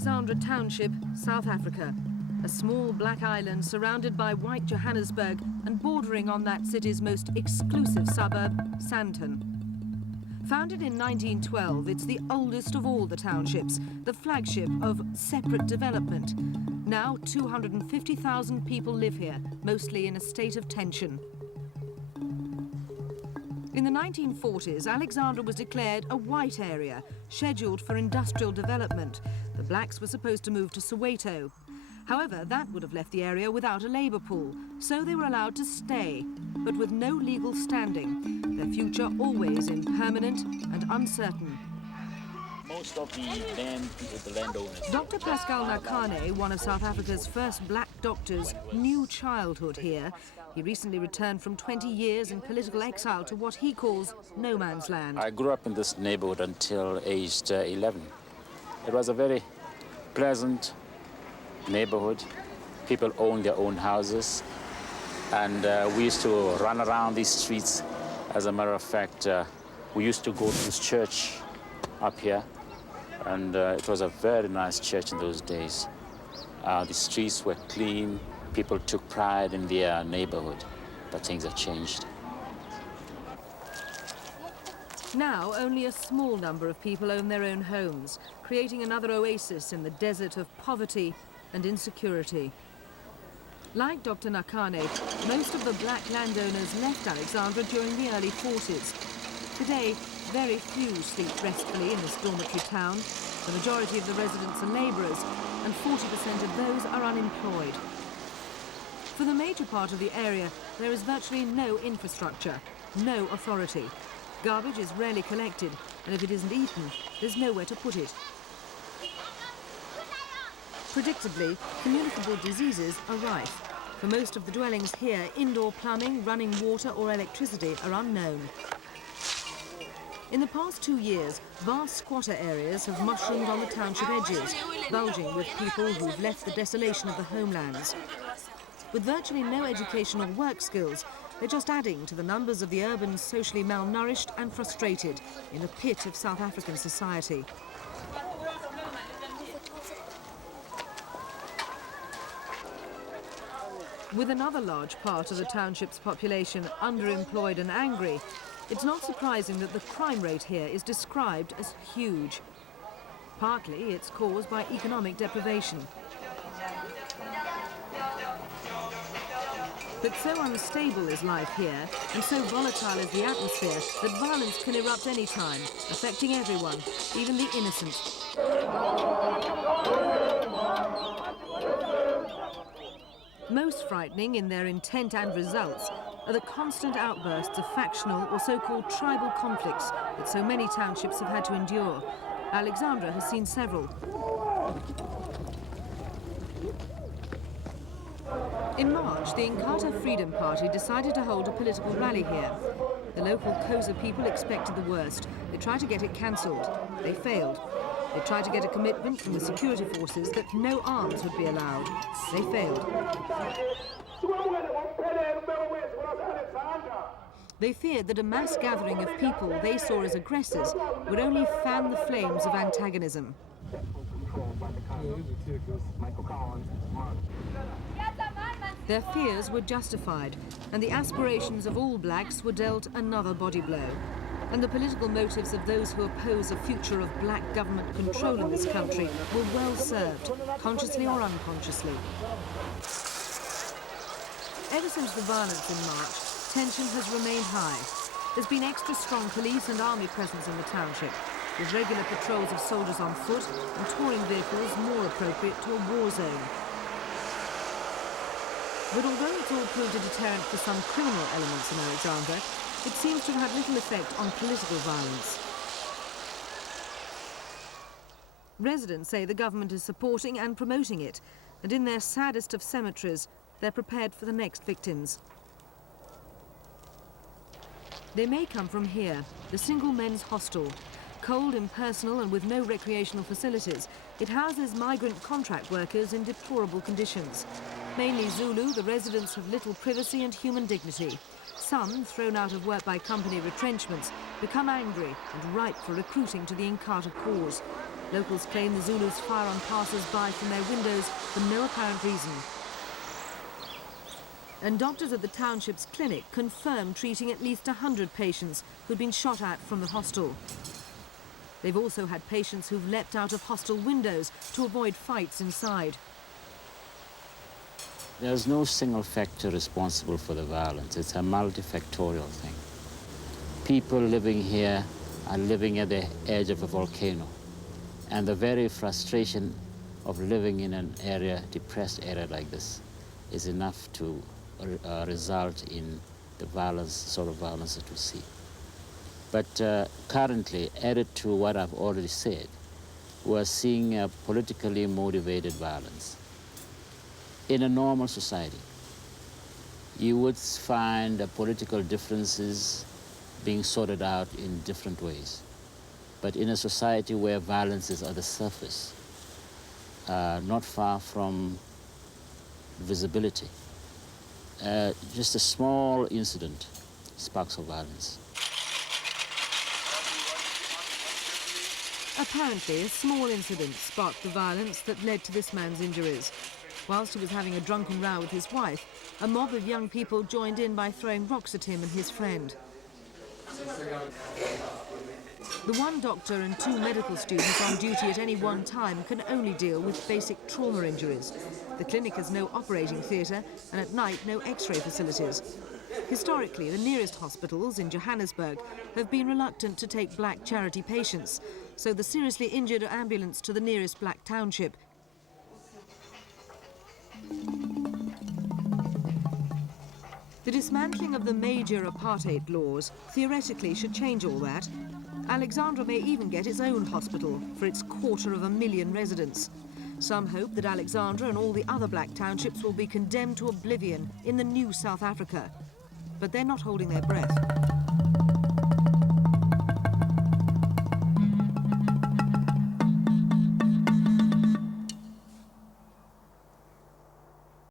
Alexandra Township, South Africa. A small black island surrounded by white Johannesburg and bordering on that city's most exclusive suburb, Sandton. Founded in 1912, it's the oldest of all the townships, the flagship of separate development. Now 250,000 people live here, mostly in a state of tension. In the 1940s, Alexandra was declared a white area, scheduled for industrial development. The blacks were supposed to move to Soweto. However, that would have left the area without a labour pool, so they were allowed to stay, but with no legal standing. Their future always impermanent and uncertain. Most of the landowners. Dr Pascal Ngakane, one of South Africa's first black doctors, knew childhood here. He recently returned from 20 years in political exile to what he calls no man's land. I grew up in this neighborhood until aged 11. It was a very pleasant neighborhood. People owned their own houses, and we used to run around these streets. As a matter of fact, we used to go to this church up here, and it was a very nice church in those days. The streets were clean. People took pride in their neighborhood, but things have changed. Now, only a small number of people own their own homes, creating another oasis in the desert of poverty and insecurity. Like Dr Ngakane, most of the black landowners left Alexandra during the early 40s. Today, very few sleep restfully in this dormitory town. The majority of the residents are labourers, and 40% of those are unemployed. For the major part of the area, there is virtually no infrastructure, no authority. Garbage is rarely collected, and if it isn't eaten, there's nowhere to put it. Predictably, communicable diseases are rife. For most of the dwellings here, indoor plumbing, running water or electricity are unknown. In the past 2 years, vast squatter areas have mushroomed on the township edges, bulging with people who've left the desolation of the homelands. With virtually no education or work skills, they're just adding to the numbers of the urban socially malnourished and frustrated in the pit of South African society. With another large part of the township's population underemployed and angry, it's not surprising that the crime rate here is described as huge. Partly it's caused by economic deprivation. But so unstable is life here, and so volatile is the atmosphere, that violence can erupt any time, affecting everyone, even the innocent. Most frightening in their intent and results are the constant outbursts of factional or so-called tribal conflicts that so many townships have had to endure. Alexandra has seen several. In March, the Inkatha Freedom Party decided to hold a political rally here. The local Xhosa people expected the worst. They tried to get it cancelled. They failed. They tried to get a commitment from the security forces that no arms would be allowed. They failed. They feared that a mass gathering of people they saw as aggressors would only fan the flames of antagonism. Their fears were justified, and the aspirations of all blacks were dealt another body blow. And the political motives of those who oppose a future of black government control in this country were well served, consciously or unconsciously. Ever since the violence in March, tension has remained high. There's been extra strong police and army presence in the township, with regular patrols of soldiers on foot and touring vehicles more appropriate to a war zone. But although it's all proved a deterrent for some criminal elements in Alexandra, it seems to have had little effect on political violence. Residents say the government is supporting and promoting it, and in their saddest of cemeteries, they're prepared for the next victims. They may come from here, the single men's hostel. Cold, impersonal and with no recreational facilities, it houses migrant contract workers in deplorable conditions. Mainly Zulu, the residents have little privacy and human dignity. Some, thrown out of work by company retrenchments, become angry and ripe for recruiting to the Inkatha cause. Locals claim the Zulus fire on passers-by from their windows for no apparent reason. And doctors at the township's clinic confirm treating at least 100 patients who'd been shot at from the hostel. They've also had patients who've leapt out of hostel windows to avoid fights inside. There's no single factor responsible for the violence. It's a multifactorial thing. People living here are living at the edge of a volcano. And the very frustration of living in an area, depressed area like this, is enough to result in the violence, sort of violence that we see. But currently, added to what I've already said, we're seeing a politically motivated violence. In a normal society, you would find political differences being sorted out in different ways. But in a society where violence is at the surface, not far from visibility, just a small incident sparks of violence. Apparently, a small incident sparked the violence that led to this man's injuries. Whilst he was having a drunken row with his wife, a mob of young people joined in by throwing rocks at him and his friend. The one doctor and 2 medical students on duty at any one time can only deal with basic trauma injuries. The clinic has no operating theatre and at night no X-ray facilities. Historically, the nearest hospitals in Johannesburg have been reluctant to take black charity patients, so the seriously injured are ambulanced to the nearest black township. The dismantling of the major apartheid laws theoretically should change all that. Alexandra may even get its own hospital for its 250,000 residents. Some hope that Alexandra and all the other black townships will be condemned to oblivion in the new South Africa. But they're not holding their breath.